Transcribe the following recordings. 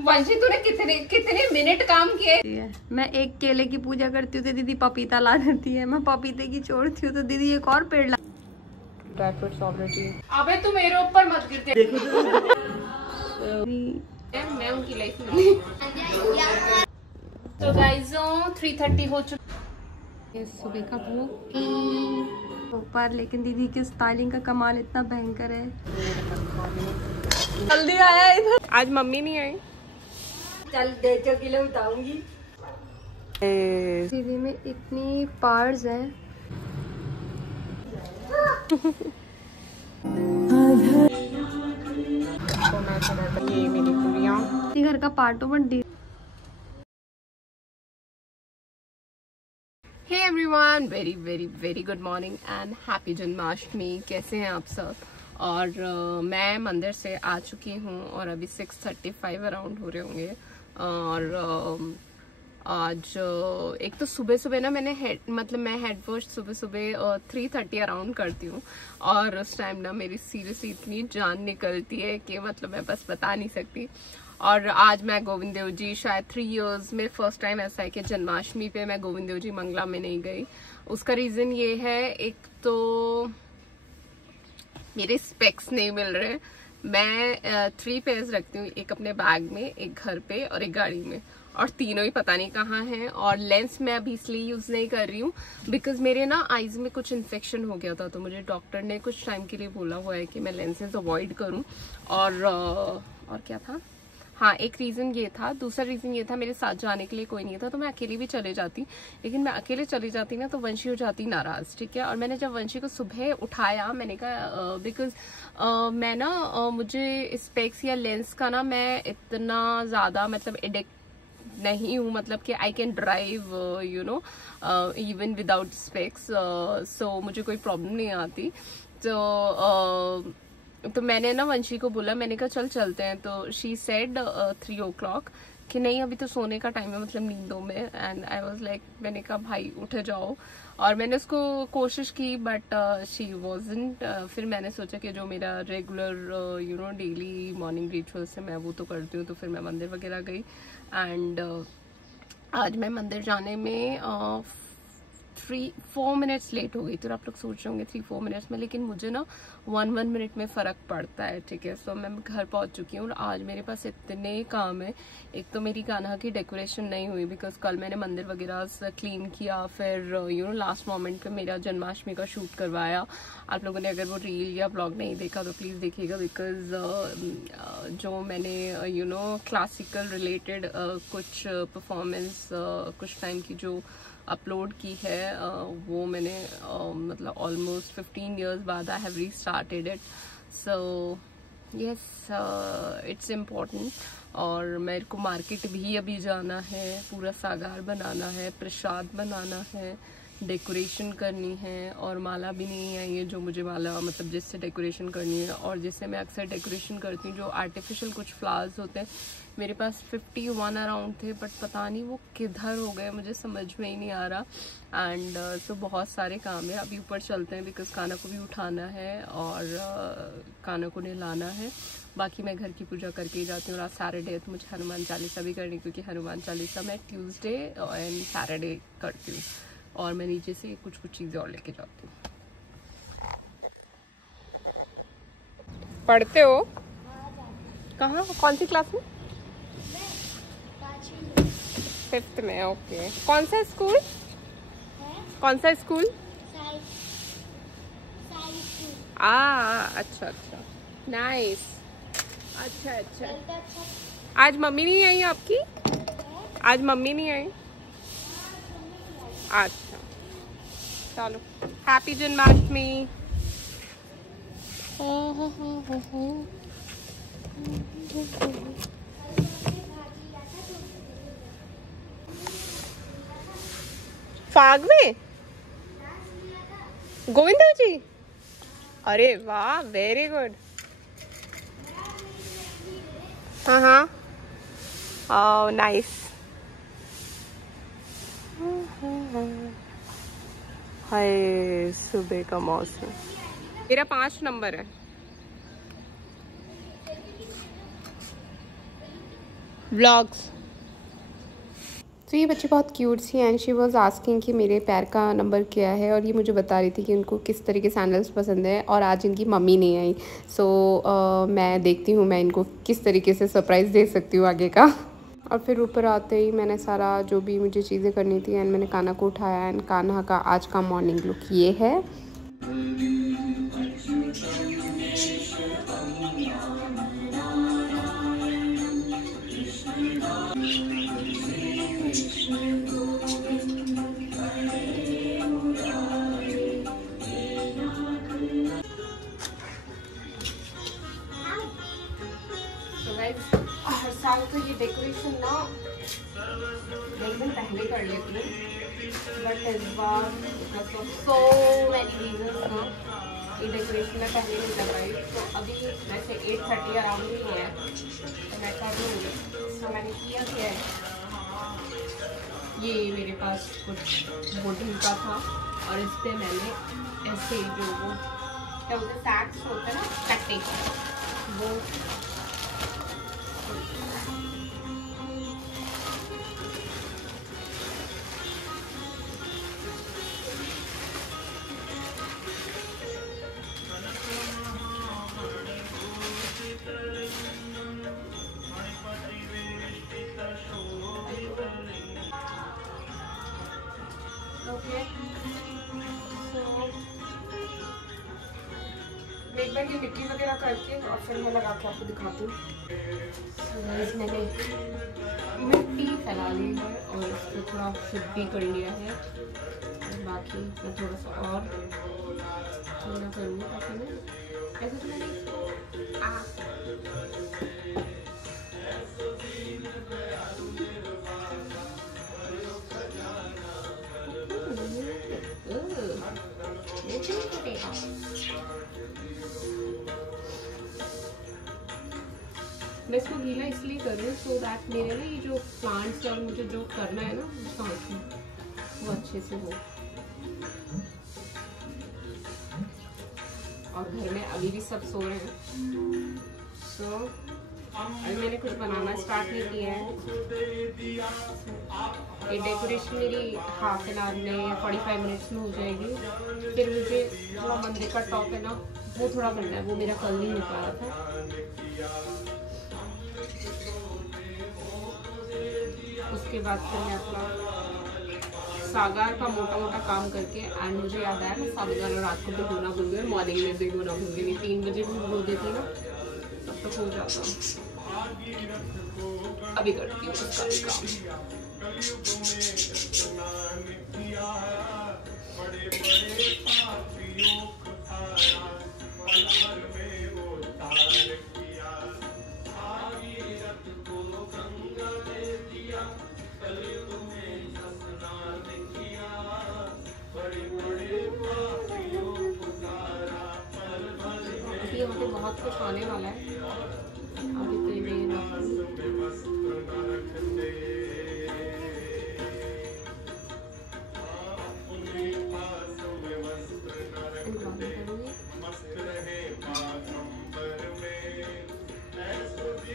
वंशी तूने कितने मिनट काम किए? मैं एक केले की पूजा करती हूँ तो दीदी पपीता ला देती है, मैं पपीते की छोड़ती हूँ तो दीदी एक और पेड़ ला। Dry fruits already. अबे तू मेरे ऊपर मत गिरते। मैं उनकी लाइफ में। तो गाइस 3:30 हो चुका सुबह का भूख ऊपर, लेकिन दीदी की स्टाइलिंग का कमाल इतना भयंकर है। जल्दी आया इधर। आज मम्मी नहीं आई। चल 150 किलो उठाऊंगी। दीदी में इतनी पार्ट्स हैं। ये मेरी पूरियां घर का पार्टो बंडी। Hey everyone, very very very good morning and happy Janmashtami. कैसे हैं आप सब? और मैं मंदिर से आ चुकी हूँ और अभी 6:35 अराउंड हो रहे होंगे। और आज एक तो सुबह सुबह ना मैंने मैं हेड वॉश सुबह सुबह 3:30 अराउंड करती हूँ और उस टाइम ना मेरी सीरियसली इतनी जान निकलती है कि मतलब मैं बस बता नहीं सकती। और आज मैं गोविंद देव जी शायद 3 इयर्स में फर्स्ट टाइम ऐसा है कि जन्माष्टमी पे मैं गोविंद देव जी मंगला में नहीं गई। उसका रीजन ये है, एक तो मेरे स्पेक्स नहीं मिल रहे। मैं 3 पेयर्स रखती हूँ, एक अपने बैग में, एक घर पे और एक गाड़ी में, और तीनों ही पता नहीं कहाँ हैं। और लेंस मैं अभी इसलिए यूज नहीं कर रही हूँ बिकॉज मेरे ना आईज में कुछ इन्फेक्शन हो गया था, तो मुझे डॉक्टर ने कुछ टाइम के लिए बोला हुआ है कि मैं लेंसेज अवॉइड करूँ। और क्या था, हाँ एक रीजन ये था। दूसरा रीजन ये था, मेरे साथ जाने के लिए कोई नहीं था तो मैं अकेली भी चले जाती, लेकिन मैं अकेले चली जाती ना तो वंशी हो जाती नाराज, ठीक है। और मैंने जब वंशी को सुबह उठाया, मैंने कहा बिकॉज मैं ना मुझे स्पेक्स या लेंस का ना मैं इतना ज्यादा मतलब एडिक्ट नहीं हूँ, मतलब कि I can drive you know even without specs, so मुझे कोई प्रॉब्लम नहीं आती। तो मैंने ना वंशी को बोला, मैंने कहा चल चलते हैं, तो शी सेड 3 o'clock कि नहीं अभी तो सोने का टाइम है, मतलब नींदों में। एंड आई वाज लाइक, मैंने कहा भाई उठ जाओ, और मैंने उसको कोशिश की बट शी वाजंट। फिर मैंने सोचा कि जो मेरा regular you know daily morning rituals है मैं वो तो करती हूँ, तो फिर मैं मंदिर वगैरह गई। एंड आज मैं मंदिर जाने में 3-4 मिनट्स लेट हो गई। तो आप लोग सोच रहे होंगे 3-4 मिनट्स में, लेकिन मुझे ना 1 मिनट में फ़र्क पड़ता है, ठीक है। सो मैं घर पहुंच चुकी हूँ और आज मेरे पास इतने काम है। एक तो मेरी कान्हा की डेकोरेशन नहीं हुई बिकॉज कल मैंने मंदिर वगैरह क्लीन किया, फिर यू नो लास्ट मोमेंट पे मेरा जन्माष्टमी का शूट करवाया। आप लोगों ने अगर वो रील या ब्लॉग नहीं देखा तो प्लीज़ देखिएगा, बिकॉज जो मैंने यू नो क्लासिकल रिलेटेड कुछ परफॉर्मेंस कुछ टाइम की जो अपलोड की है वो मैंने मतलब ऑलमोस्ट 15 years बाद I have restarted it. So yes it's important. और मेरे को मार्केट भी अभी जाना है, पूरा सागार बनाना है, प्रसाद बनाना है, डेकोरेशन करनी है, और माला भी नहीं आई है जो मुझे माला मतलब जिससे डेकोरेशन करनी है। और जिससे मैं अक्सर डेकोरेशन करती हूँ जो आर्टिफिशियल कुछ फ्लावर्स होते हैं, मेरे पास 51 अराउंड थे बट पता नहीं वो किधर हो गए, मुझे समझ में ही नहीं आ रहा। एंड सो बहुत सारे काम है, अभी ऊपर चलते हैं बिकॉज कान्हा को भी उठाना है और कान्हा को नहलाना है। बाकी मैं घर की पूजा करके ही जाती हूँ। और आज सैटरडे है तो मुझे हनुमान चालीसा भी करनी, क्योंकि हनुमान चालीसा मैं ट्यूसडे एंड सैटरडे करती हूँ। और मैं नीचे से कुछ चीज़ें और लेके जाती हूँ। पढ़ते हो कहाँ, कौन सी क्लास में? 5th में, ओके। कौन सा स्कूल? कौन सा स्कूल? अच्छा अच्छा, नाइस। अच्छा अच्छा, आज मम्मी नहीं आई आपकी? आज मम्मी नहीं आई? अच्छा चलो, हैप्पी जन्माष्टमी। फाग में गोविंद जी, अरे वाह वेरी गुड। हाँ हाँ, ओह नाइस। हाय सुबह का मौसम। मेरा 5 नंबर है। व्लॉग्स। तो ये बच्ची बहुत क्यूट सी एंड शी वाज आस्किंग कि मेरे पैर का नंबर क्या है, और ये मुझे बता रही थी कि उनको किस तरह के सैंडल्स पसंद है। और आज इनकी मम्मी नहीं आई, सो मैं देखती हूँ मैं इनको किस तरीके से सरप्राइज़ दे सकती हूँ आगे का। और फिर ऊपर आते ही मैंने सारा जो भी मुझे चीज़ें करनी थी एंड मैंने कान्हा को उठाया एंड कान्हा का आज का मॉर्निंग लुक ये है। हर साल तो ये डेकोरेशन ना एक दिन पहले कर लेती हूँ, बट इस बार मतलब सो मैनी रीजंस ना ये डेकोरेशन में पहले नहीं लगाई। तो अभी वैसे 8:30 अराउंड ही है तो मैं कर लूँगी। तो मैंने किया क्या है, ये मेरे पास कुछ वुडन का था और इस पर मैंने ऐसे जो वो क्या बोलते हैं सैक्स होते हैं ना कट्टे, वो एक बार ये मिट्टी वगैरह करके और फिर मैं लगा के आपको दिखाती हूँ। मैंने मिट्टी फैला ली है और इसको थोड़ा शुद्ध भी कर लिया है, और बाकी मैं थोड़ा सा और थोड़ा करूँगी ताकि मैं ऐसे तो मैंने इसको मैं इसको गीला इसलिए कर रही हूँ सो दैट मेरे ना ये जो प्लांट्स और मुझे जो करना है ना सांस में वो अच्छे से हो। और घर में अभी भी सब सो रहे हैं, सो अभी मैंने कुछ बनाना स्टार्ट नहीं किया है। ये डेकोरेशन मेरी हाफ एन आवर में या 45 मिनट्स में हो जाएगी। फिर मुझे थोड़ा मंदिर का टॉप है ना वो थोड़ा करना है, वो मेरा कल नहीं हो पा रहा था। उसके बाद फिर मैं अपना सागार का मोटा मोटा काम करके एंड मुझे याद आया मैं साबुदाना रात को भिगोना भूल गई, मॉर्निंग में भिगोना भूल गई। 3 बजे भी भिगो देती ना तब तक हो जाता। अभी करती हूँ उसका भी काम। यहाँ पे बहुत कुछ आने वाला है अभी तो ये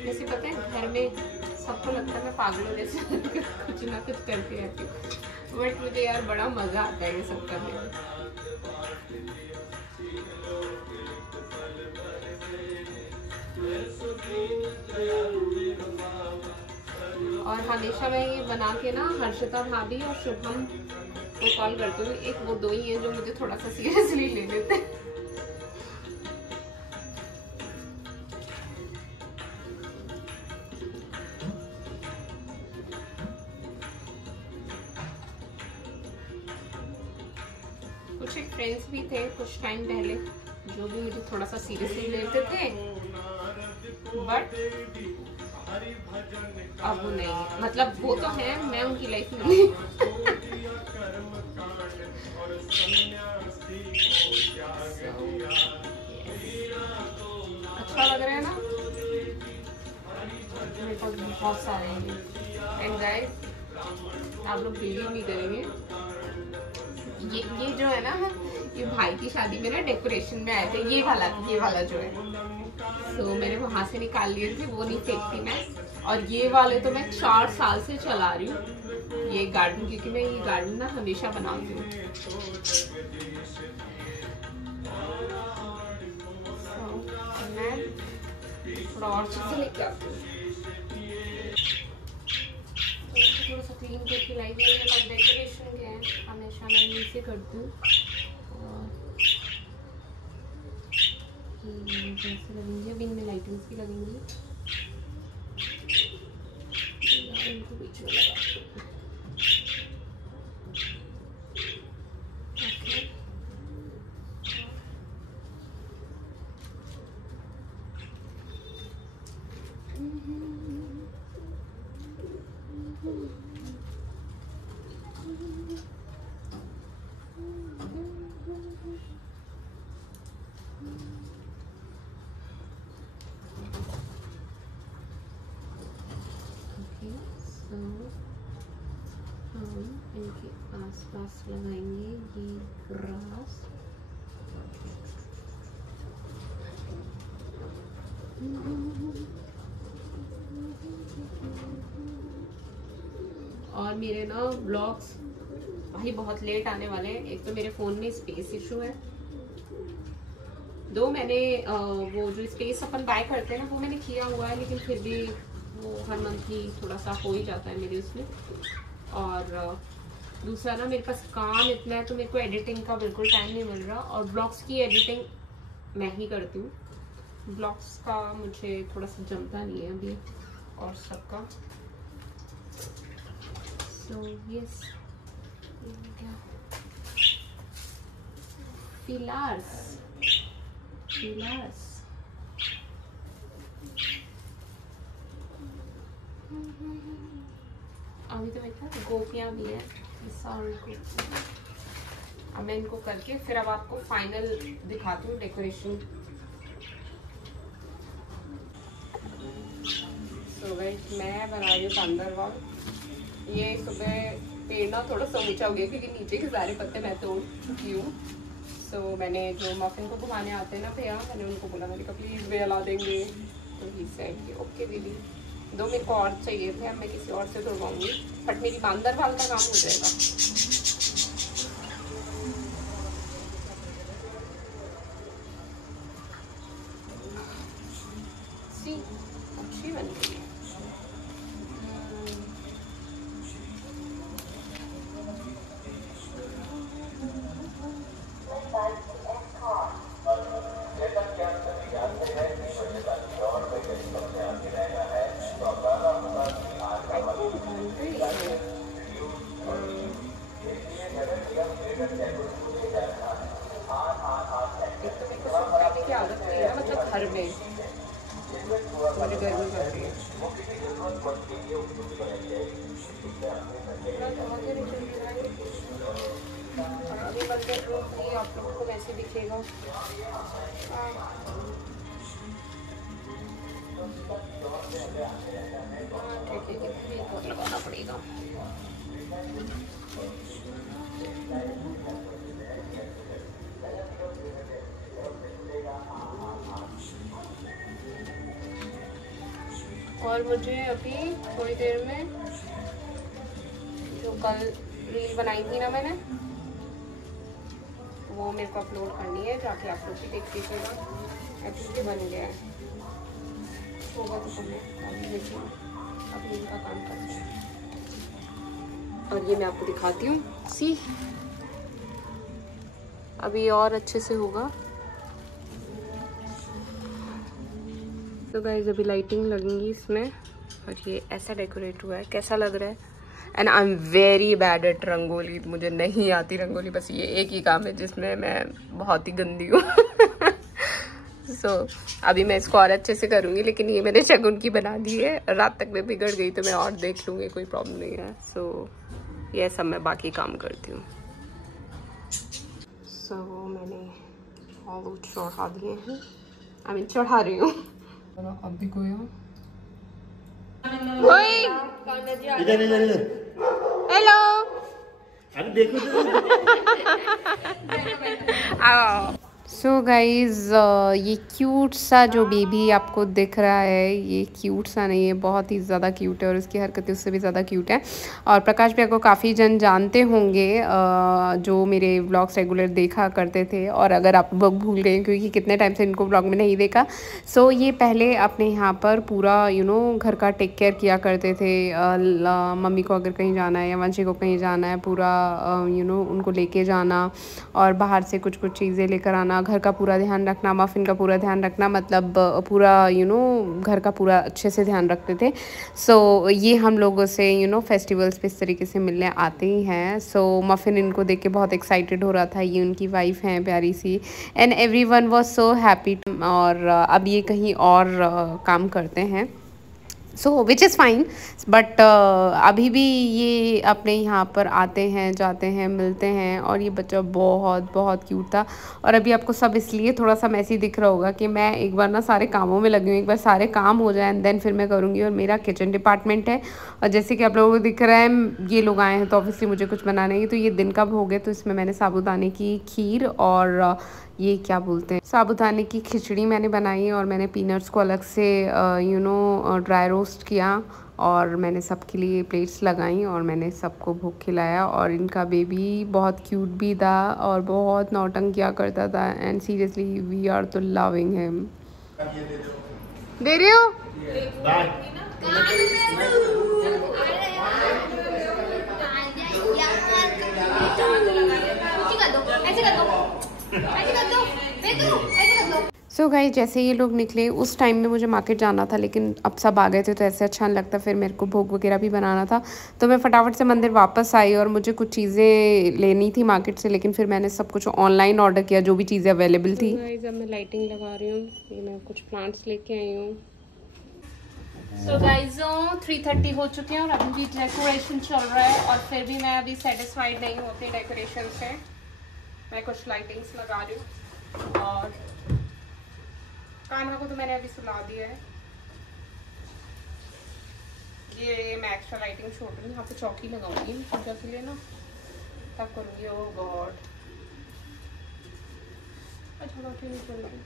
जैसे पता है घर में सबको लगता है मैं पागलों जैसे कुछ ना कुछ करती रहती हूँ, बट मुझे यार बड़ा मजा आता है ये सब करने में। और हमेशा मैं ये बना के ना हर्षिता भाभी और शुभम को कॉल करती हूँ। एक वो दो ही है जो मुझे थोड़ा सा सीरियसली ले लेते हैं। कुछ एक फ्रेंड्स भी थे कुछ टाइम पहले जो भी मुझे थोड़ा सा सीरियसली लेते थे, बट अब वो नहीं है। मतलब वो तो है, मैं उनकी लाइफ में नहीं। अच्छा लग रहा है ना, मेरे पास बहुत सारे हैं। एंड गाइस आप लोग बिलीव नहीं करेंगे, ये जो है ना, ये भाई की शादी में ना डेकोरेशन में आए थे। ये वाला जो है तो मैंने वहां से निकाल लिए थे, वो नहीं फेंकती मैं। और ये वाले तो मैं 4 साल से चला रही हूँ ये गार्डन, क्योंकि मैं ये गार्डन ना हमेशा बनाती हूँ। मैं थोड़ा और चीजें लेके आती हूँ, थोड़ा सा क्लीन करके लाई। डेकोरेशन है हमेशा मैं यहीं से करती हूँ। कैसे लगेंगे अभी इनमें लाइटिंग्स भी लगेंगी, इनको बीच में लगा। हम इनके आसपास लगाएंगे ये ग्रास। और मेरे ना व्लॉग्स भाई बहुत लेट आने वाले हैं। एक तो मेरे फ़ोन में स्पेस इशू है, दो मैंने वो जो स्पेस अपन बाय करते हैं ना वो मैंने किया हुआ है, लेकिन फिर भी वो हर मंथ ही थोड़ा सा हो ही जाता है मेरे उसमें। और दूसरा ना मेरे पास काम इतना है तो मेरे को एडिटिंग का बिल्कुल टाइम नहीं मिल रहा। और ब्लॉग्स की एडिटिंग मैं ही करती हूँ, ब्लॉग्स का मुझे थोड़ा सा जमता नहीं है अभी और सबका। सो यस, पिलर्स अभी तो बेटा गोपियाँ भी है। अब मैं इनको करके फिर अब आपको फाइनल दिखाती हूँ डेकोरेशन। सो गाइस मैं बना रही हूँ बंदर वॉल। ये सुबह पेड़ ना थोड़ा सा ऊंचा हो गया क्योंकि नीचे के सारे पत्ते मैं तोड़ चुकी हूँ। सो मैंने जो मफिन को घुमाने आते हैं ना भैया, मैंने उनको बोला, मैंने कहा प्लीज़ भैया ला देंगे, तो ही सेड ओके दीदी। दो मेरे को और चाहिए थे, अब मैं किसी और से तोड़वाऊंगी, बट मेरी बंदर वाल का काम हो जाएगा। सी अच्छी बन गई है। घर में मुझे गर्मी पड़ रही है। अभी बंदर रोक नहीं, आप लोगों को वैसे दिखेगा। ठीक है, लगाना पड़ेगा। और मुझे अभी थोड़ी देर में जो कल रील बनाई थी ना मैंने, वो मेरे को अपलोड करनी है, जाके आप लोग भी देख लीजिएगा। एक्चुअली बन गया है, होगा तो मैं अभी देखिए अभी इनका काम करते हैं। और ये मैं आपको दिखाती हूँ, सी अभी और अच्छे से होगा। तो गाइस अभी लाइटिंग लगेंगी इसमें, और ये ऐसा डेकोरेट हुआ है, कैसा लग रहा है। And I am very bad at rangoli, मुझे नहीं आती रंगोली, बस ये एक ही काम है जिसमें मैं बहुत ही गंदी हूँ। सो अभी मैं इसको और अच्छे से करूँगी, लेकिन ये मैंने शगुन की बना दी है, रात तक में बिगड़ गई तो मैं और देख लूँगी, कोई प्रॉब्लम नहीं है। सो ये सब मैं बाकी काम करती हूँ। सो मैंने आलू चढ़ा दिए हैं, आई मीन चढ़ा रही हूँ। अब भी कोई हो? इधर हेलो, अरे देखो तो। आओ। सो गाइज़ ये क्यूट सा जो बेबी आपको दिख रहा है, ये क्यूट सा नहीं है, बहुत ही ज़्यादा क्यूट है और उसकी हरकतें उससे भी ज़्यादा क्यूट है। और प्रकाश भैया को काफ़ी जन जानते होंगे जो मेरे व्लॉग्स रेगुलर देखा करते थे, और अगर आप लोग भूल गए क्योंकि कितने टाइम से इनको व्लॉग में नहीं देखा। सो ये पहले अपने यहाँ पर पूरा घर का टेक केयर किया करते थे। मम्मी को अगर कहीं जाना है या वंशी को कहीं जाना है, पूरा उनको लेके जाना और बाहर से कुछ कुछ चीज़ें लेकर आना, घर का पूरा ध्यान रखना, मफ़िन का पूरा ध्यान रखना, मतलब पूरा घर का पूरा अच्छे से ध्यान रखते थे। सो ये हम लोगों से फेस्टिवल्स पे इस तरीके से मिलने आते ही हैं। सो मफ़िन इनको देख के बहुत एक्साइटेड हो रहा था, ये उनकी वाइफ हैं प्यारी सी, and everyone was so happy. और अब ये कहीं और काम करते हैं, so which is fine, but अभी भी ये अपने यहाँ पर आते हैं, जाते हैं, मिलते हैं। और ये बच्चा बहुत बहुत क्यूट था। और अभी आपको सब इसलिए थोड़ा सा मैसी दिख रहा होगा कि मैं एक बार ना सारे कामों में लगी हूँ, एक बार सारे काम हो जाए एंड देन फिर मैं करूँगी। और मेरा किचन डिपार्टमेंट है, और जैसे कि आप लोगों को दिख रहा है ये लोग आए हैं तो ऑब्वियसली मुझे कुछ बनाना है। तो ये दिन का भोग है, तो इसमें मैंने साबूदाने की खीर और ये क्या बोलते हैं, साबूदाने की खिचड़ी मैंने बनाई, और मैंने पीनट्स को अलग से ड्राई रोस्ट किया, और मैंने सबके लिए प्लेट्स लगाई और मैंने सबको भूख खिलाया। और इनका बेबी बहुत क्यूट भी था और बहुत नौटंक किया करता था, एंड सीरियसली वी आर तो लविंग हिम। दे रही हो? सो गाइस जैसे ये लोग निकले उस टाइम में मुझे मार्केट जाना था, लेकिन अब सब आ गए थे तो ऐसे अच्छा नहीं लगता, फिर मेरे को भोग वगैरह भी बनाना था। तो मैं फटाफट से मंदिर वापस आई और मुझे कुछ चीज़ें लेनी थी मार्केट से, लेकिन फिर मैंने सब कुछ ऑनलाइन ऑर्डर किया जो भी चीज़ें अवेलेबल थी। अब मैं लाइटिंग लगा रही हूँ, ये मैं कुछ प्लांट्स लेके आई हूँ। सो गाइस 3:30 हो चुके हैं और अभी भी डेकोरेशन चल रहा है, और फिर भी मैं अभी सेटिस्फाइड नहीं हूँ अपनी डेकोरेशन से। मैं कुछ लाइटिंग्स लगा रही हूँ, और कान्हा को तो मैंने अभी सुला दिया है। ये मैं एक्स्ट्रा लाइटिंग छोड़ रही हूँ, यहाँ पे चौकी लगाऊंगी पूजा के लिए ना, तब करूँगी। ओ गॉड, अच्छा चौकी नहीं चल रही।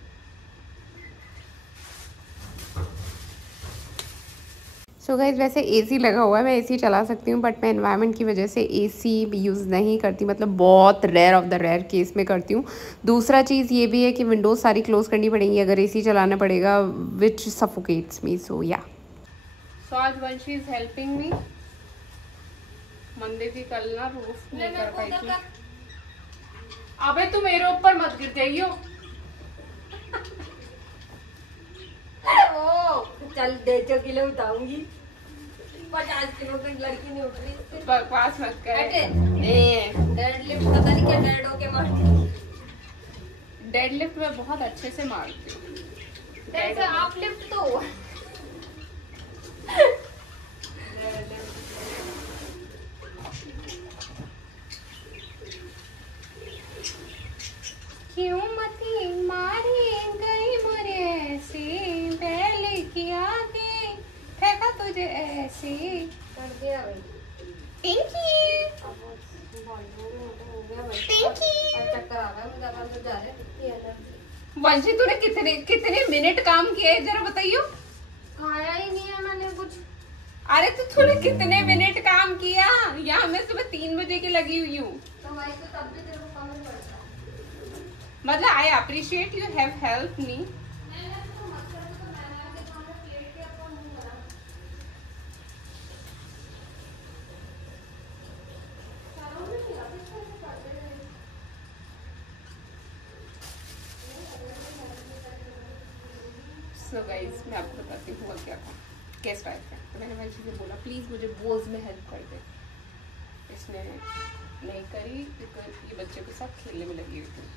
सो गाइस वैसे एसी लगा हुआ है, मैं एसी चला सकती हूँ, बट मैं एनवायरनमेंट की वजह से एसी यूज़ नहीं करती, मतलब बहुत rare of the rare case में करती हूँ। दूसरा चीज़ ये भी है कि विंडोज़ सारी क्लोज करनी पड़ेंगी अगर एसी चलाना पड़ेगा, विच सफोकेट्स मी। सो या सो आज वंशी इज हेल्पिंग मी। मंदिर की कल ना रूफ नहीं कर पाई थी। अबे तू मेरे ऊपर मत गिर जाइयो। चल 150 किलो उठाऊंगी, 50 किलो की लड़की नहीं उठ रही। बकवास मत कर। डेड लिफ्ट पता नहीं क्या डेड हो के मारती। डेड लिफ्ट में बहुत अच्छे से मारती हूँ। ऐसे आप लिफ्ट तो क्यों मती मारी गई मुझे ऐसे, पहले किया के फेंका तुझे ऐसे। कर दिया भाई। Thank you. Thank you. चक्कर आ रहा है, मुझे अंदर जा रहे हैं। वंशी तूने कितने मिनट काम किए जरा बताइयो। खाया ही नहीं है मैंने कुछ। अरे तो तूने कितने मिनट काम किया? यहाँ मैं सुबह 3 बजे की लगी हुई हूँ। तो भाई तो तब भी तेरे को कम ही पड़ता है। मतलब I appreciate you have help me. So guys मैं आपको बताती हूँ क्या था, गेस्ट आए थे, तो मैंने वंशी से बोला प्लीज़ मुझे बोझ में हेल्प कर दे। इसने नहीं करी, ये बच्चे के साथ खेलने में लगी हुई थी।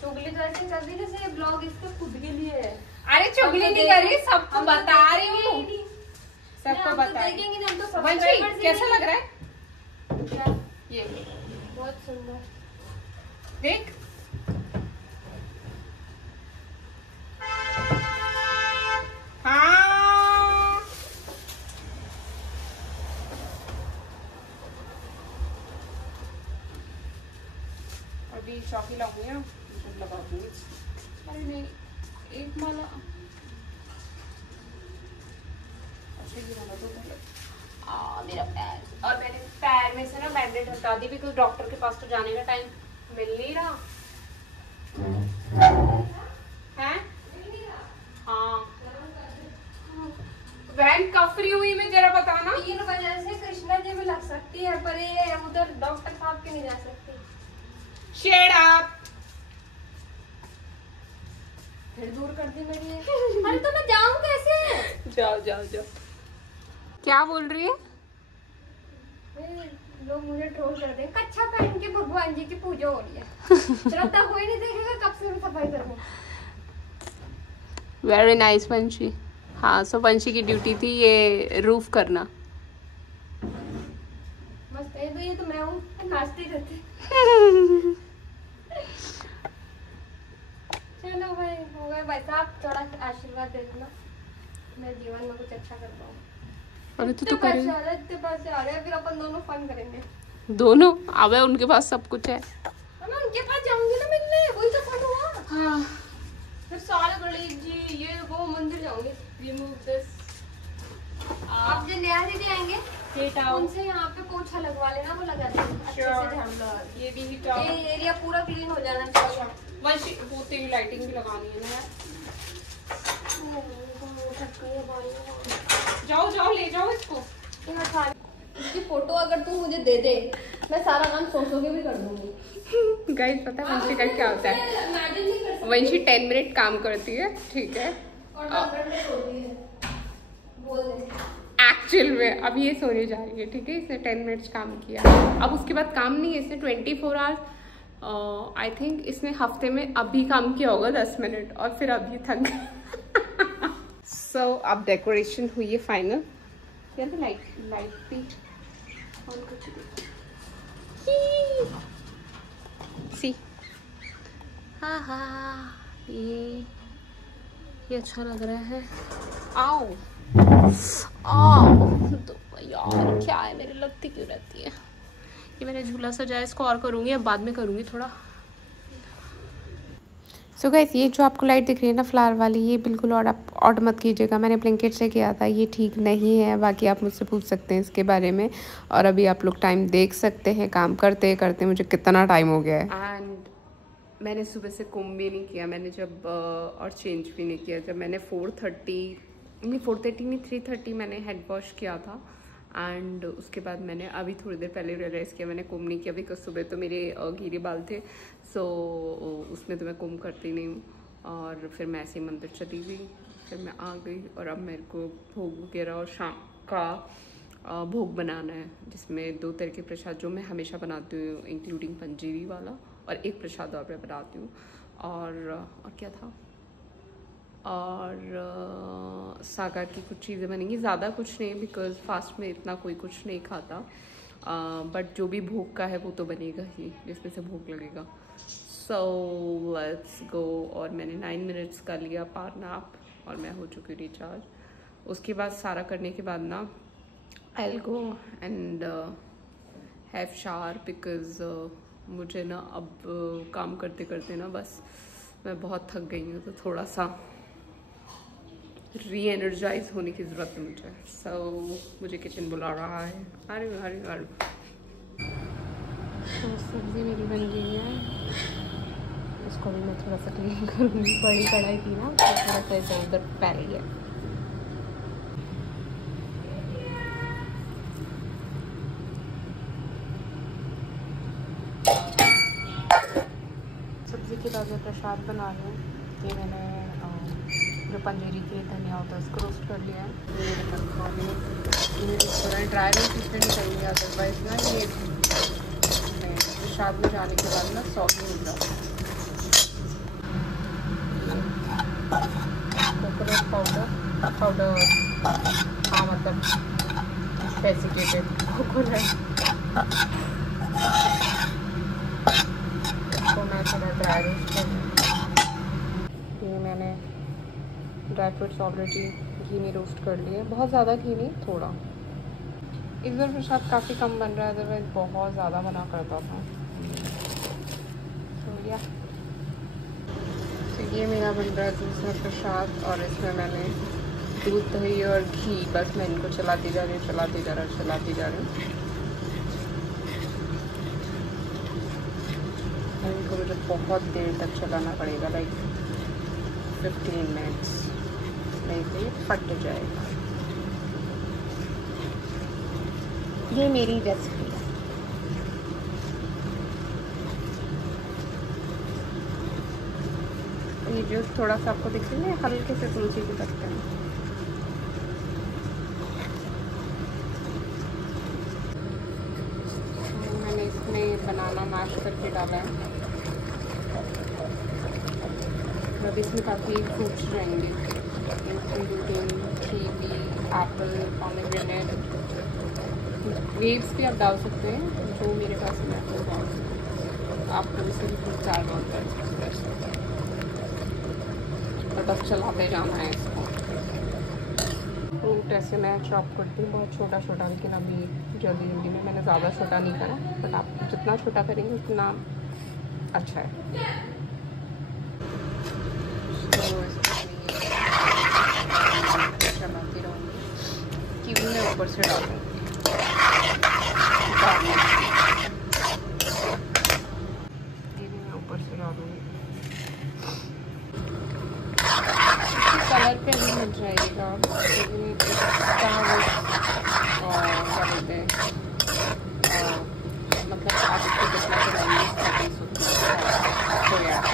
चुगली तो ऐसे कर दी जैसे ये ब्लॉग इसके खुद के लिए है। अरे चुगली नहीं करी, सबको बता रही हूँ, सबको बता रही हूँ। वंशी कैसा लग रहा है? ये बहुत सुंदर। देख हाँ, अभी चौकी लाऊंगी ना, लगा दूंगी। अरे नहीं, एक माला अच्छा गिराना तो पहले। मेरा पैर, और मैंने पैर में से ना बैंडेज हटा दी बिकॉज डॉक्टर के पास तो जाने का टाइम मिल नहीं रहा है। हाँ वैन कब फ्री हुई मैं जरा बताना। 3 बजे से कृष्णा जी भी लग सकती है, पर ये उधर डॉक्टर साहब के नहीं जा सकती। शेड अप, फिर दूर कर दी मेरी। अरे तो मैं जाऊं कैसे? जाओ जाओ जाओ। क्या बोल रही है? लोग मुझे ट्रोल कर देंगे, कच्छा पहन के भगवान जी की पूजा हो रही है। श्रद्धा कोई नहीं देखेगा, कब से मैं सफाई करूं। वेरी नाइस वंशी। हाँ सो वंशी की ड्यूटी थी ये रूफ करना। बस ये तो मैं हूँ, नाचते रहते। चलो भाई हो गए भाई साहब, थोड़ा आशीर्वाद दे देना, मैं जीवन में कुछ अच्छा कर पाऊँ। अरे तो करेंगे, इतने पैसे आ रहे हैं, फिर अपन दोनों फन करेंगे। दोनों? अब उनके पास सब कुछ है। मैं उनके पास जाऊंगी ना मिलने, वही तो फन हुआ। हाँ फिर सारे गणेश जी ये वो मंदिर जाऊंगी। Remove this. आप जो नया दीदी आएंगे उनसे यहाँ पे पोछा लगवा लेना, वो लगा देंगे अच्छे से झाड़ू लगा। ये भी हिट आउट, ये एरिया पूरा क्लीन हो जाना चाहिए। वंशी वो तेरी लाइटिंग भी लगानी है ना यार। जाओ जाओ ले जाओ इसको। इसकी फोटो अगर तू मुझे दे दे, मैं सारा काम सो के भी कर दूंगी। गाइस पता है वंशी का क्या होता है? वंशी 10 मिनट काम करती है, ठीक है, और 10 मिनट सोती है। बोल दे एक्चुअल में अब ये सोने जा रही है, ठीक है, इसने 10 मिनट्स काम किया। अब उसके बाद काम नहीं है, इसने 24 आवर्स आई थिंक इसने हफ्ते में अभी काम किया होगा 10 मिनट, और फिर अभी थक गई। सो अब डेकोरेशन हुई है फाइनल। यार लाइट भी ऑन कर चुकी। सी हाँ हाँ ये अच्छा लग रहा है। आओ तो यार क्या है, मेरी लगती क्यों रहती है ये। मैंने झूला सजाया, इसको और करूँगी, अब बाद में करूँगी थोड़ा। सो गाइस ये जो आपको लाइट दिख रही है ना फ्लावर वाली, ये बिल्कुल ऑर्डर मत कीजिएगा, मैंने ब्लैंकेट से किया था, ये ठीक नहीं है। बाकी आप मुझसे पूछ सकते हैं इसके बारे में। और अभी आप लोग टाइम देख सकते हैं, काम करते करते मुझे कितना टाइम हो गया है। एंड मैंने सुबह से कुंभ भी नहीं किया, मैंने जब और चेंज भी नहीं किया। जब मैंने 3:30 मैंने हेड वॉश किया था। एंड उसके बाद मैंने अभी थोड़ी देर पहले रियलाइज़ किया मैंने कुंभ नहीं किया, बिकॉज सुबह तो मेरे घिरे बाल थे, सो उसमें तो मैं कुंभ करती नहीं हूँ। और फिर मैं ऐसे ही मंदिर चली गई, फिर मैं आ गई, और अब मेरे को भोग वगैरह और शाम का भोग बनाना है, जिसमें 2 तरह के प्रसाद जो मैं हमेशा बनाती हूँ, इंक्लूडिंग पंजीरी वाला, और एक प्रसाद और मैं बनाती हूँ। और क्या था, और सागर की कुछ चीज़ें बनेंगी, ज़्यादा कुछ नहीं, बिकॉज फास्ट में इतना कोई कुछ नहीं खाता। बट जो भी भोग का है वो तो बनेगा ही, जिसमें से भोग लगेगा। So let's go. और मैंने 9 मिनट्स का लिया पावर नैप, और मैं हो चुकी रिचार्ज। उसके बाद सारा करने के बाद ना I will go and have shower, because मुझे ना अब काम करते करते ना बस मैं बहुत थक गई हूँ, तो थोड़ा सा री एनर्जाइज होने की ज़रूरत है मुझे। सो मुझे किचन बुला रहा है। अरे अरे अरे तो सब्ज़ी मेरी बन गई है, इसको भी मैं थोड़ा सा क्लीन करूँगी। बड़ी कढ़ाई थी ना, तो थोड़ा सा इधर उधर फैल गया। सब्ज़ी के बाद मैं प्रसाद बना रही हूँ। ये मैंने जो पंजीरी की धनिया होता है उसको रोस्ट कर लिया है, ये थोड़ा ड्राई रोस्ट इसलिए नहीं करूँगी, अदरवाइज ना ये प्रसाद में जाने के बाद ना सॉफ्ट हो जाता है। कोकोनट पाउडर हाँ मतलब डेसिकेटेड कोकोनट, इसको मैं थोड़ा ड्राई रोस्ट कर लूँ। ये मैंने ड्राई फ्रूट्स ऑलरेडी घी में रोस्ट कर लिए, बहुत ज़्यादा घी नहीं, थोड़ा। इस बार प्रसाद काफ़ी कम बन रहा है, अदरवाइज बहुत ज़्यादा बना करता था। तो या ये मेरा बन रहा है दूसरा प्रसाद, और इसमें मैंने दूध, दही और घी, बस मैं इनको चलाती जा रही हूँ, चलाती जा रही हूँ। और इनको मुझे बहुत देर तक चलाना पड़ेगा, लाइक 15 मिनट्स, नहीं तो ये फट जाएगा। ये मेरी रेसिपी है। ये जो थोड़ा सा आपको दिखेंगे हल्के से तुलसी के पत्ते हैं। मैंने इसमें बनाना मैश करके डाला है। अब इसमें काफ़ी फ्रूट्स रहेंगे, including kiwi, Apple, pomegranate, grapes भी आप डाल सकते हैं, जो मेरे पास है मैं वो डाल सकते हैं। आप थोड़ी सी फ्रूट्स ऐड ऑन कर सकते हैं। बस चलाते जाना है इसको। फ्रूट ऐसे मैं चॉप करती हूँ बहुत छोटा छोटा, लेकिन अभी जल्दी में मैंने ज़्यादा छोटा नहीं करा, बट आप जितना छोटा करेंगे उतना अच्छा है। तो चलाती रहूँगी, कीवी मैं ऊपर से डालूँगी। ये भी मैं ऊपर से डालूँगी। कलर पे नहीं मिल जाएगा, लेकिन क्या बोलते हैं, मतलब आप इसको जितना कराएंगे तो यार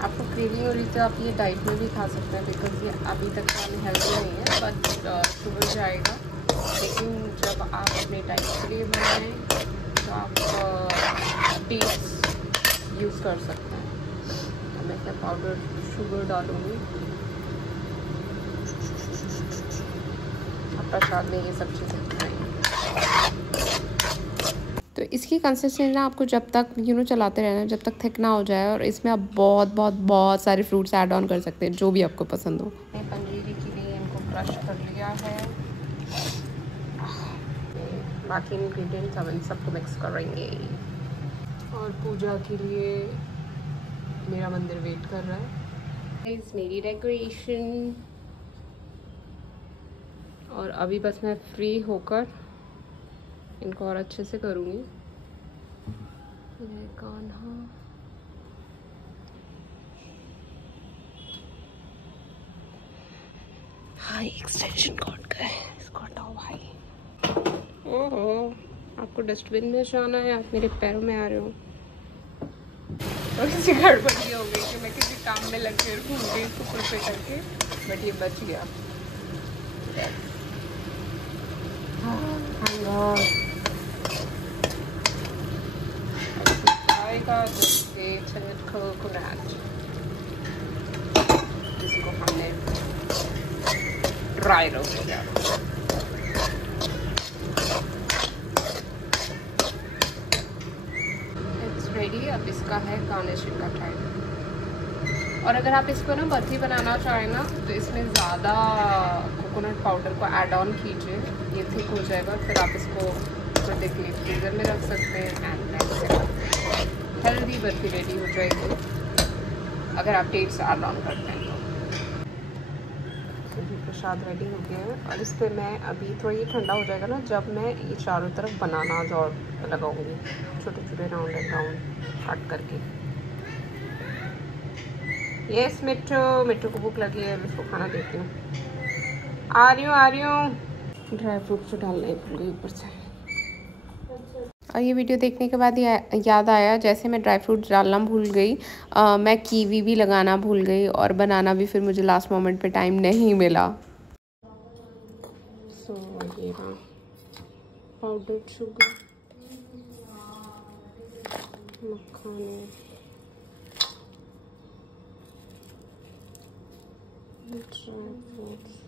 आपको क्रेविंग हो रही तो आप ये डाइट में भी खा सकते हैं, बिकॉज ये अभी तक अनहेल्दी नहीं है, बट शुगर जाएगा। लेकिन जब आप अपने डाइट के लिए बनाएं तो आप डेट्स यूज़ कर सकते हैं। तो मैं क्या पाउडर शुगर डालूँगी। आप प्रसाद में ये सब चीज़ें खाएंगे। तो इसकी कंसिस्टेंसी ना आपको जब तक चलाते रहना, जब तक थिक ना हो जाए। और इसमें आप बहुत सारे फ्रूट्स ऐड ऑन कर सकते हैं, जो भी आपको पसंद हो। पंजीरी के लिए इनको क्रश कर लिया है, बाकी इंग्रेडिएंट्स अब इन सबको मिक्स करेंगे। और पूजा के लिए मेरा मंदिर वेट कर रहा है। इस मेरी डेकोरेशन, और अभी बस मैं फ्री होकर इनको और अच्छे से करूँगी। कान्हा हाँ, एक्सटेंशन कॉर्ड का है, इसको हटाओ भाई। ओहो, आपको डस्टबिन में जाना है, आप मेरे पैरों में आ रहे हो। थोड़ी सी गड़बड़ी हो गई कि मैं किसी काम में लग के घूम गई इसको खुल पे करके, बट ये बच गया। कोकोनट जिसको हमने ड्राई रोस्ट किया। It's ready. अब इसका है गार्निशिंग का टाइम। और अगर आप इसको ना बर्फी बनाना चाहें ना, तो इसमें ज़्यादा कोकोनट पाउडर को ऐड ऑन कीजिए, ये थिक हो जाएगा। फिर आप इसको थोड़ी देर के लिए फ्रीज़र में रख सकते हैं एंड हेल्दी बर्फी रेडी हो जाएगी, अगर आप डेट्स ऐड ऑन करते हैं तो। प्रसाद रेडी हो गया है, और इस पर मैं अभी थोड़ा ये ठंडा हो जाएगा ना, जब मैं ये चारों तरफ बनानाज और लगाऊंगी, छोटे छोटे राउंड काट करके। यस मिट्टू को भूख लगी है, मैं इसको खाना देती हूँ। आ रही हूँ। ड्राई फ्रूट्स डालना ही भूल गई ऊपर से। और ये वीडियो देखने के बाद याद आया, जैसे मैं ड्राई फ्रूट्स डालना भूल गई, मैं कीवी भी लगाना भूल गई और बनाना भी फिर मुझे लास्ट मोमेंट पे टाइम नहीं मिला। सो ये रहा पाउडर्ड शुगर, मखाने, ड्राई फ्रूट्स,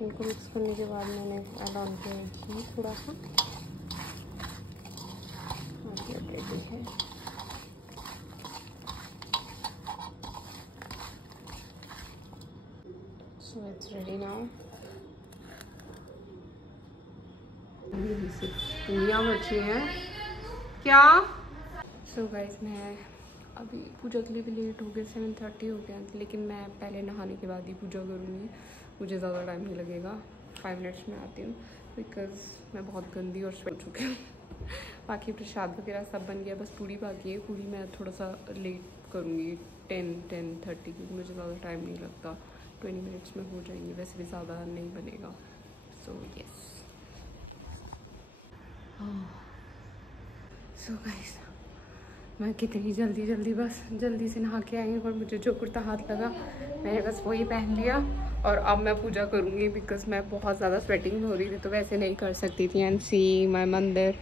इनको मिक्स करने के बाद मैंने ऐड ऑन किया घी थोड़ा सा, और ये रेडी है। So it's ready now. दुनिया बची है क्या। सो गाइस मैं अभी पूजा के लिए भी लेट हो गया, 7:30 हो गया, लेकिन मैं पहले नहाने के बाद ही पूजा करूँगी, मुझे ज़्यादा टाइम नहीं लगेगा, 5 मिनट्स में आती हूँ, बिकॉज़ मैं बहुत गंदी और स्वेट चुकी हूँ। बाकी प्रसाद वगैरह सब बन गया, बस पूड़ी बाकी है। पूड़ी मैं थोड़ा सा लेट करूँगी, 10:30, क्योंकि मुझे ज़्यादा टाइम नहीं लगता, 20 मिनट्स में हो जाएंगी, वैसे भी ज़्यादा नहीं बनेगा। So yes. सो गाइस मैं कितनी जल्दी से नहा के आई हूँ, और मुझे जो कुर्ता हाथ लगा मैंने बस वही पहन लिया, और अब मैं पूजा करूँगी, बिकॉज मैं बहुत ज़्यादा स्वेटिंग हो रही थी, तो वैसे नहीं कर सकती थी। एंड सी माय मंदिर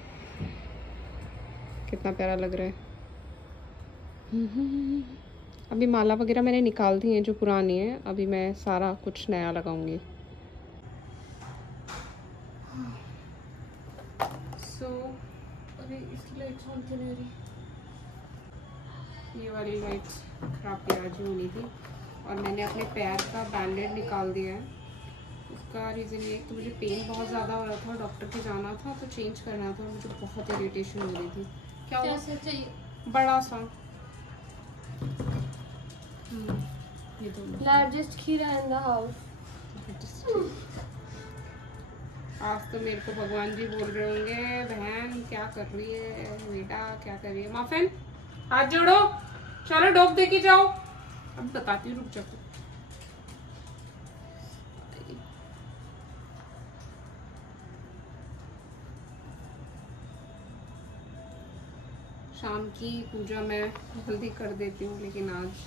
कितना प्यारा लग रहा है। अभी माला वगैरह मैंने निकाल दी है जो पुरानी है, अभी मैं सारा कुछ नया लगाऊंगी। सो अभी इसकी लाइट्स ऑन नहीं रही, ये वाली लाइट्स खराब आज होनी थी, और मैंने अपने पैर का बैंडेड निकाल दिया है। उसका रीज़न ये है कि मुझे पेन बहुत ज़्यादा हो रहा था, डॉक्टर के जाना था तो चेंज करना था, मुझे बहुत इरिटेशन हो रही थी। क्या हुआ? चाहिए बड़ा सा ये लार्जेस्ट खीरा इन द हाउस। आज तो मेरे को भगवान जी बोल रहे होंगे, बहन क्या कर रही है, बेटा क्या कर रही है। माफिन हाथ जोड़ो, चलो डोप दे के जाओ। अब बताती हूँ, रुक जाओ। शाम की पूजा मैं जल्दी कर देती हूँ, लेकिन आज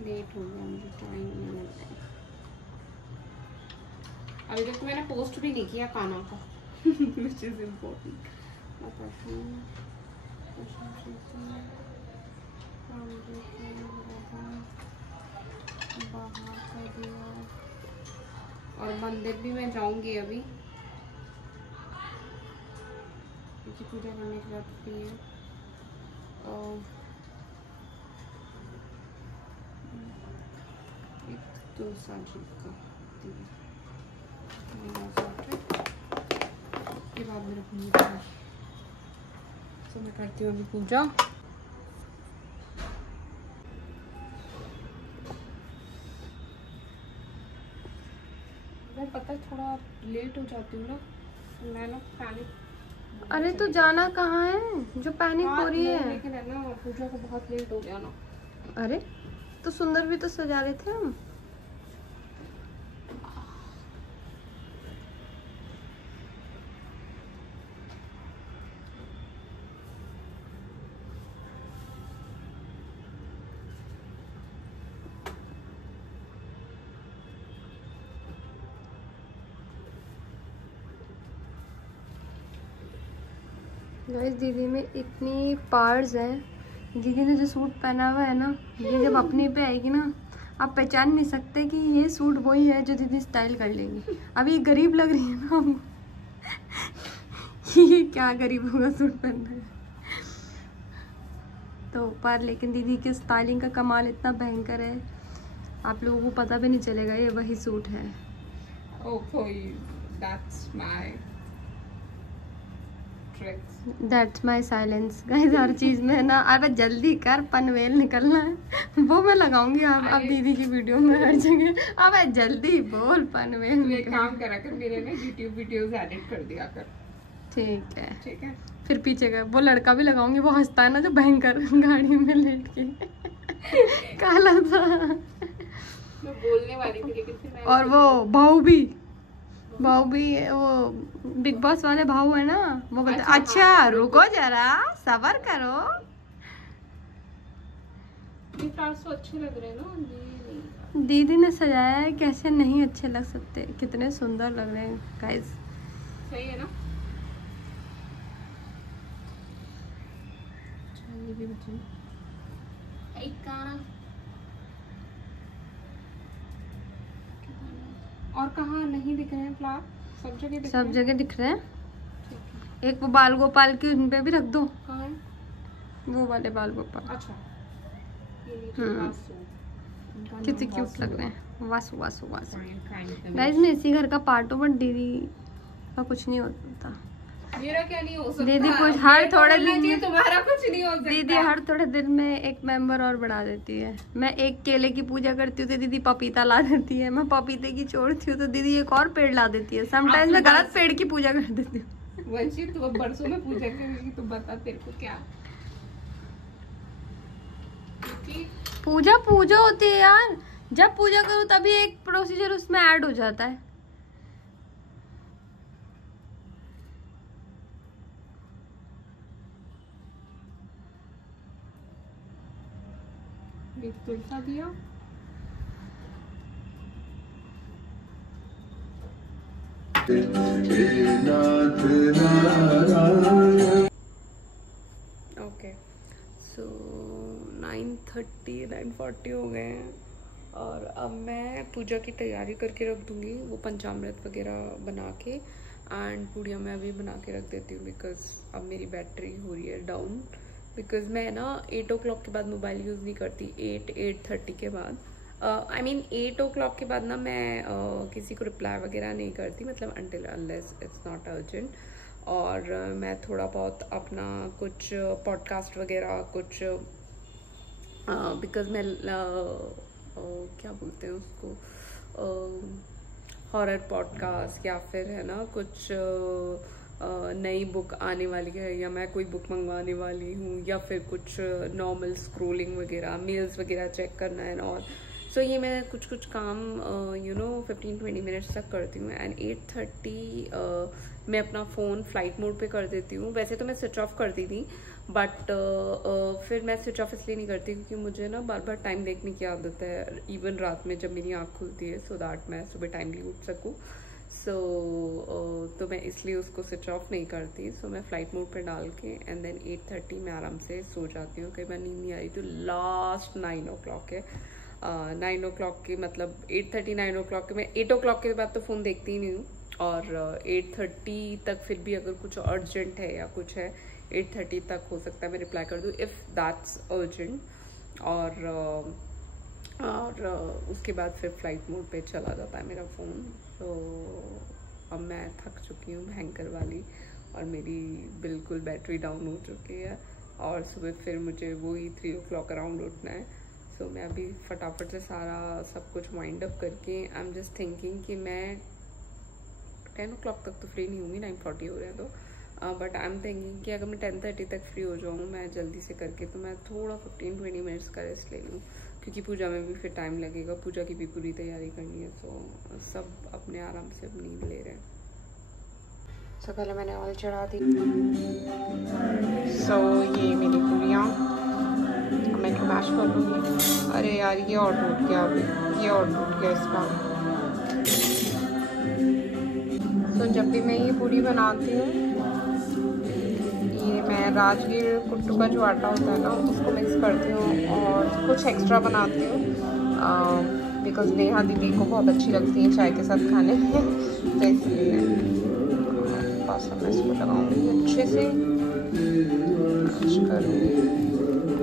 लेट हो गया, मुझे टाइम नहीं मिल रहा। अभी तक तो मैंने पोस्ट भी नहीं किया खाना का, which is important। और मंदिर भी मैं जाऊंगी अभी, क्योंकि पूजा करने के बाद फ्री है। तो साजी का के बाद मेरे पूजा, तो मैं करती हूँ अभी पूजा। मैं पता है थोड़ा लेट हो जाती हूँ ना, तो मैं ना पैनिक। अरे तो जाना कहाँ है जो पैनिक हो रही है? लेकिन है ना, पूजा को बहुत लेट हो गया ना। अरे तो सुंदर भी तो सजा रहे थे हम। गाइस दीदी में इतनी पार्ट्स हैं। दीदी ने जो सूट पहना हुआ है ना, ये जब अपने पे आएगी ना, आप पहचान नहीं सकते कि ये सूट वही है जो दीदी स्टाइल कर लेगी। अभी ये गरीब लग रही है ना हमको। ये क्या गरीब होगा सूट पहनना है तो, पर लेकिन दीदी की स्टाइलिंग का कमाल इतना भयंकर है, आप लोगों को पता भी नहीं चलेगा ये वही सूट है। Oh, that's my that's my silence guys. हर चीज में ना, अरे जल्दी कर, पनवेल निकलना है वो मैं लगाऊंगी अब दीदी की वीडियो में हर जगह। अब जल्दी बोल, पनवेल काम करा कर, मेरे ना यूट्यूब वीडियोस एडिट कर दिया कर। ठीक है। फिर पीछे का वो लड़का भी लगाऊंगी, वो हंसता है ना जो भयंकर गाड़ी में लेट के काला सा, मैं बोलने वाली थी लेकिन और वो भाऊ भी वो बिग बॉस वाले भाऊ है ना, वो बोलते अच्छा रुको जरा सबर करो। ये फ्लावर्स तो अच्छे लग रहे हैं ना। दीदी ने सजाया है, कैसे नहीं अच्छे लग सकते, कितने सुंदर लग रहे हैं गाइस। सही है ना। ये भी एक गाना और कहाँ नहीं दिख रहे हैं फ्लावर? सब जगह दिख रहे हैं। एक वो बाल गोपाल के उन पे भी रख दो। कहाँ है? वो वाले बाल गोपाल। अच्छा, कितने क्यूट लग रहे हैं। वासु वासु वासु। गाइस मैं इसी घर का पार्ट हूँ, बट दीदी का कुछ नहीं होता। मेरा क्या नहीं हो सकता? दीदी कुछ हर थोड़े दिन में, तुम्हारा कुछ नहीं हो सकता। दीदी हर थोड़े दिन में एक मेंबर और बढ़ा देती है। मैं एक केले की पूजा करती हूँ तो दीदी पपीता ला देती है, मैं पपीते की छोड़ती हूँ तो दीदी एक और पेड़ ला देती है। समटाइम्स मैं गलत पेड़ की पूजा कर देती हूँ। वंशी तू अब बरसों में पूजा करेगी, तू बता तेरे को क्या? पूजा होती है यार, जब पूजा करो तभी एक प्रोसीजर उसमें ऐड हो जाता है। एक तुलसा दिया। ओके, सो 9:30 9:40 हो गए हैं और अब मैं पूजा की तैयारी करके रख दूंगी, वो पंचामृत वगैरह बना के, एंड पूड़ियाँ मैं अभी बना के रख देती हूँ बिकॉज अब मेरी बैटरी हो रही है डाउन। बिकॉज मैं ना 8 o'clock के बाद मोबाइल यूज़ नहीं करती, 8:30 के बाद। आई मीन 8 o'clock के बाद ना मैं किसी को रिप्लाई वगैरह नहीं करती, मतलब until unless it's not urgent. और मैं थोड़ा बहुत अपना कुछ पॉडकास्ट वगैरह कुछ बिकॉज मैं क्या बोलते हैं उसको, हॉरर पॉडकास्ट या फिर है ना कुछ नई बुक आने वाली है या मैं कोई बुक मंगवाने वाली हूँ या फिर कुछ नॉर्मल स्क्रोलिंग वगैरह, मेल्स वगैरह चेक करना है और सो ये मैं कुछ काम 15-20 मिनट्स तक करती हूँ। एंड 8:30 मैं अपना फ़ोन फ्लाइट मोड पे कर देती हूँ। वैसे तो मैं स्विच ऑफ करती थी बट फिर मैं स्विच ऑफ इसलिए नहीं करती क्योंकि मुझे ना बार बार टाइम देखने की आदत है, इवन रात में जब मेरी आँख खुलती है, सो दैट मैं सुबह टाइमली उठ सकूँ। तो मैं इसलिए उसको स्विच ऑफ नहीं करती। सो मैं फ्लाइट मोड पे डाल के एंड देन 8:30 मैं आराम से सो जाती हूँ। कई बार नींद नहीं आ रही तो लास्ट 9 o'clock है, 9 o'clock के मतलब 8:30 9 o'clock के, मैं 8 o'clock के बाद तो फ़ोन देखती ही नहीं हूँ। और 8:30 तक फिर भी अगर कुछ अर्जेंट है या कुछ है 8:30 तक हो सकता है मैं रिप्लाई कर दूँ इफ़ दैट्स अर्जेंट। और उसके बाद फिर फ्लाइट मोड पे चला जाता है मेरा फ़ोन। तो अब मैं थक चुकी हूँ भयंकर वाली और मेरी बिल्कुल बैटरी डाउन हो चुकी है और सुबह फिर मुझे वही 3 o'clock अराउंड उठना है। सो मैं अभी फटाफट से सारा सब कुछ वाइंड अप करके आई एम जस्ट थिंकिंग कि मैं 10 o'clock तक तो फ्री नहीं होंगी, 9:40 हो रहे हैं तो बट आई एम थिंकिंग कि अगर मैं 10:30 तक फ्री हो जाऊँ मैं जल्दी से करके तो मैं थोड़ा 15-20 मिनट्स का रेस्ट ले लूँ क्योंकि पूजा में भी फिर टाइम लगेगा, पूजा की भी पूरी तैयारी करनी है। तो सब अपने आराम से नींद ले रहे हैं। सो पहले मैंने ऑयल चढ़ा दी। सो ये मेरी पूरियाँ मैं इनको मैश कर लूँगी। अरे यार ये और टूट गया, अभी ये और टूट गया इसका। सो जब भी मैं ये पूरी बनाती हूँ ये मैं राजगीर कुट्टू का जो आटा होता है ना उसको मिक्स करती हूँ और कुछ एक्स्ट्रा बनाती हूँ बिकॉज नेहा दीदी को बहुत अच्छी लगती है चाय के साथ खाने में तो इसलिए मैं इसको लगाऊंगी अच्छे से करूँगी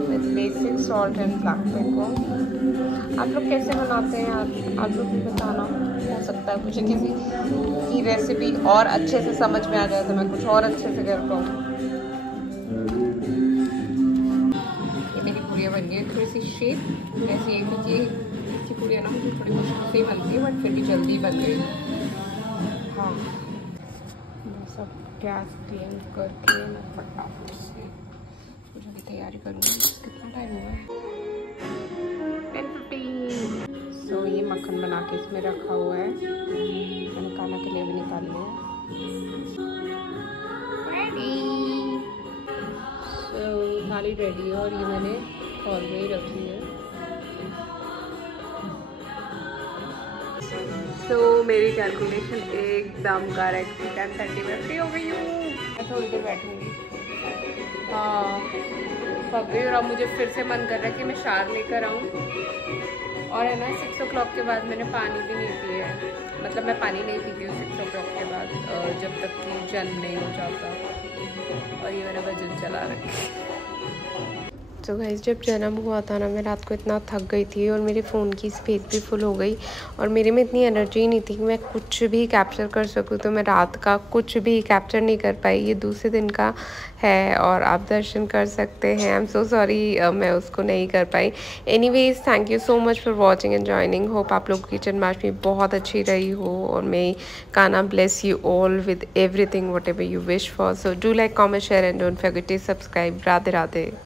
with basic salt and black pepper. आप लोग कैसे बनाते हैं यार, आप लोग भी बताना। हो सकता है मुझे किसी की रेसिपी और अच्छे से समझ में आ जाए तो मैं कुछ और अच्छे से कर पाऊँ। ये मेरी पूरियाँ बन गई थोड़ी सी शेप ऐसी है, क्योंकि इसकी पूरियाँ ना मुझे थोड़ी मुश्किल से ही बनती है, बट फिर भी जल्दी बन गई। हाँ, मैं सब गैस क्लीन करके मैं फटाफट से कुछ अभी तैयारी करूँगी। कितना टाइम हुआ है? 10:15। सो ये मक्खन बना के इसमें रखा हुआ है, मैंने काना के लिए भी निकाल लिया। रेडी। सो थाली रेडी है और ये मैंने हॉल में ही रखी है। सो मेरी कैलकुलेशन एकदम करेक्ट, 10:30 में फ्री हो गई हूँ। मैं थोड़ी देर बैठूँगी। हाँ पक गई। और अब मुझे फिर से मन कर रहा है कि मैं शावर लेकर आऊँ। और है ना 6 o'clock के बाद मैंने पानी भी नहीं पिया है, मतलब मैं पानी नहीं पीती हूँ 6 o'clock के बाद, जब तक कि जन्म नहीं हो जाता। और ये मैंने भजन चला रखा। तो गाइस जब जन्म हुआ था ना, मैं रात को इतना थक गई थी और मेरे फ़ोन की स्पेस भी फुल हो गई और मेरे में इतनी एनर्जी नहीं थी कि मैं कुछ भी कैप्चर कर सकूँ। तो मैं रात का कुछ भी कैप्चर नहीं कर पाई। ये दूसरे दिन का है और आप दर्शन कर सकते हैं। आई एम सो सॉरी मैं उसको नहीं कर पाई। Anyways thank you so much for watching and joining. Hope आप लोगों की जन्माष्टमी बहुत अच्छी रही हो और may Kanha bless you all with everything whatever you wish for. So do like, comment, share and don't forget to subscribe. Radhe Radhe.